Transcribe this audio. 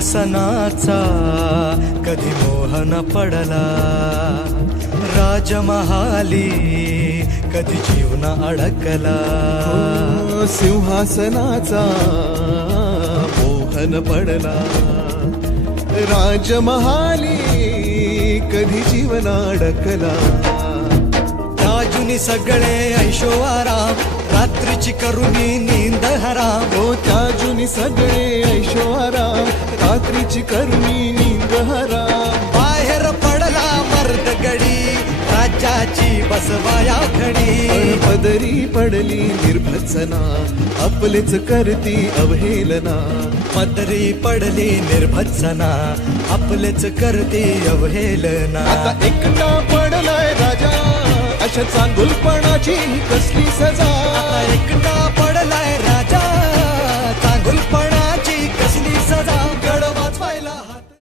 सिंहासनाचा कधी मोहन पडला, राजमहाली कधी जीवन अडकला. सिंहासनाचा मोहन पडला, राजमहाली कधी जीवन अडकला. त्याजुनी सगळे ऐशो आराम, रात्रीची करुणी नींद हराम. हो त्याजुनी सगळे ऐशो आराम, रात्रीची करुणी नींद हराम. बाहेर पडला मर्द गडी, राज्याची बसवाया घडी. पदरी पडली निर्भत्सना, आपलेच करती अवहेलना. पदरी पडली निर्भत्सना, आपलेच करती अवहेलना. आता एकटा पडलाय राजा, अशा चांगुलपणाची कसली सजा. आता एकटा पडलाय